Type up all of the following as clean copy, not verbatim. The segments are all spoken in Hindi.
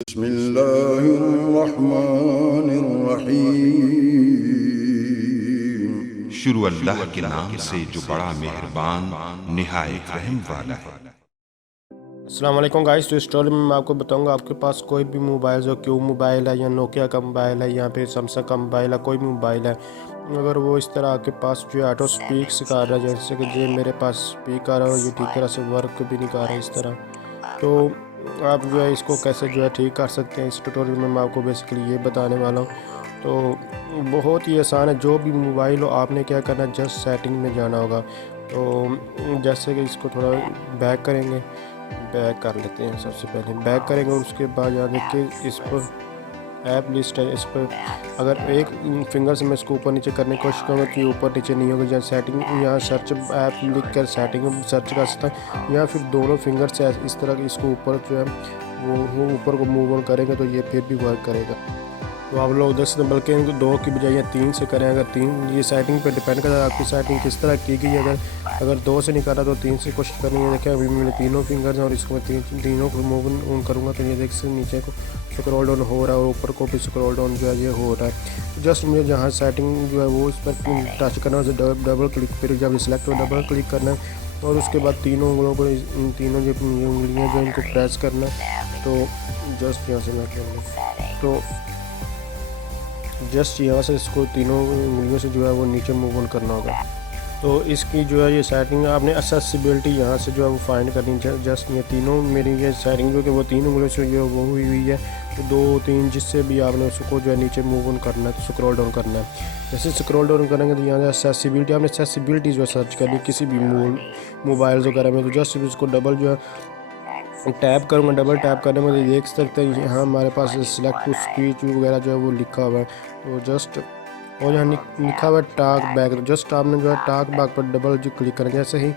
बिस्मिल्लाहिर्रहमानिर्रहीम। शुरू अल्लाह के नाम से जो बड़ा मेहरबान निहायत रहम वाला है। अस्सलाम वालेकुम गाइस। तो इस स्टोरी में मैं आपको बताऊंगा, आपके पास कोई भी मोबाइल जो क्यू मोबाइल है या नोकिया का मोबाइल है या फिर सैमसंग का मोबाइल है, कोई भी मोबाइल है, अगर वो इस तरह आपके पास जो है ऑटो स्पीक सिखा रहा है, जैसे कि जो मेरे पास स्पीक कर रहा है और ये ठीक तरह से वर्क भी नहीं कर रहा है इस तरह, तो आप जो है इसको कैसे जो है ठीक कर सकते हैं, इस ट्यूटोरियल में मैं आपको बेसिकली ये बताने वाला हूँ। तो बहुत ही आसान है, जो भी मोबाइल हो आपने क्या करना है, जस्ट सेटिंग में जाना होगा। तो जैसे कि इसको थोड़ा बैक करेंगे, बैक कर लेते हैं, सबसे पहले बैक करेंगे और उसके बाद यहाँ देखिए इस पर ऐप लिस्ट है, इस पर अगर एक फिंगर से मैं इसको ऊपर नीचे करने की कोशिश करूँगा तो ये ऊपर नीचे नहीं होगा। जहाँ सेटिंग, यहाँ सर्च ऐप लिख कर सेटिंग सर्च कर सकता है, या फिर दोनों फिंगर से इस तरह इसको ऊपर जो है वो ऊपर को मूव ऑन करेंगे तो ये फिर भी वर्क करेगा। तो आप लोग 10 बल्कि इनको 2 की बजाय 3 से करें। अगर 3, ये सेटिंग पे डिपेंड करता है आपकी सेटिंग किस तरह की गई है। अगर 2 से नहीं कर रहा तो 3 से कोशिश करनी है। देखिए अभी मेरे तीनों फिंगर्स हैं और इसको मैं तीनों को मूव ऑन करूँगा तो ये देख सकते नीचे को स्क्रॉल डाउन हो रहा है और ऊपर को भी स्क्रॉल डाउन जो है ये हो रहा है। तो जस्ट मुझे जहाँ सेटिंग जो है वो इस पर टच करना है, डबल क्लिक, फिर जब सिलेक्ट हो डबल क्लिक करना है और उसके बाद तीनों उंगलों को, तीनों जो उंगलियाँ जो इनको प्रेस करना है। तो जस्ट यहाँ से मैं तो जस्ट यहाँ से इसको तीनों उंगलियों से जो है वो नीचे मूव ऑन करना होगा। तो इसकी जो है ये सेटिंग आपने एक्सेसिबिलिटी यहाँ से जो है वो फाइंड करनी है। जस्ट ये तीनों मेरी ये सेटिंग जो कि वो 3 उंगलियों से जो है वो हुई हुई है, तो 2, 3 जिससे भी आपने उसको जो है नीचे मूव ऑन करना है, तो स्क्रॉल डाउन करना है। जैसे स्क्रॉल डाउन करेंगे तो यहाँ एक्सेसिबिलिटी, आपने एक्सेसिबिलिटी जो है सर्च करनी किसी भी मोबाइल वगैरह में। तो जस्ट उसको डबल जो है टैप करूँगा, डबल टैप करने में देख सकते हैं यहाँ हमारे पास सिलेक्ट टू स्पीच वगैरह जो है वो लिखा हुआ है। तो जस्ट और यहाँ लिखा हुआ है टॉक बैक, तो जस्ट आपने जो है टॉक बैक पर डबल जो क्लिक करें, जैसे ही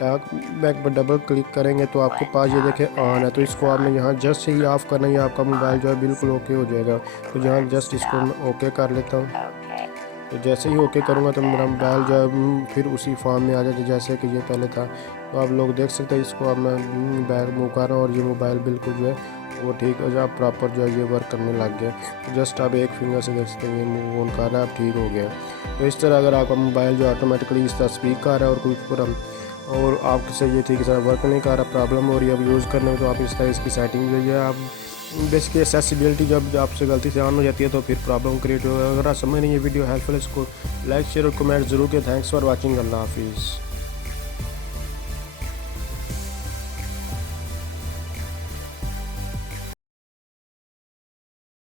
टॉक बैक पर डबल क्लिक करेंगे तो आपके पास ये देखें ऑन है। तो इसको आपने यहाँ जस्ट ही ऑफ़ करना है, आपका मोबाइल जो है बिल्कुल ओके हो जाएगा। तो यहाँ जस्ट इसको मैं ओके कर लेता हूँ। तो जैसे ही ओके करूँगा तो मेरा मोबाइल जो है फिर उसी फॉर्म में आ जाएगा जैसे कि ये पहले था। तो आप लोग देख सकते हैं इसको अब मैं बैक मूव कर रहा हूँ और ये मोबाइल बिल्कुल जो है वो ठीक हो जाए, प्रॉपर जो है ये वर्क करने लग गया। तो जस्ट आप एक फिंगर से देख सकते हैं ये मूव ऑन कर रहा है, अब ठीक हो गया। तो इस तरह अगर आपका मोबाइल जो ऑटोमेटिकली इस तरह स्पीक कर रहा है और कोई प्रॉब्लम और आपसे ये ठीक से वर्क नहीं कर रहा, प्रॉब्लम हो रही है अब यूज़ करने में, तो आप इस तरह इसकी सेटिंग जो है आप बेसिकली एक्सेसिबिलिटी जब आपसे गलती से ऑन हो जाती है तो फिर प्रॉब्लम क्रिएट होगा। अगर आप समझ नहीं ये वीडियो हेल्पफुल है, इसको लाइक शेयर और कमेंट जरूर करें। Thanks for watching. अल्लाह हाफिज़।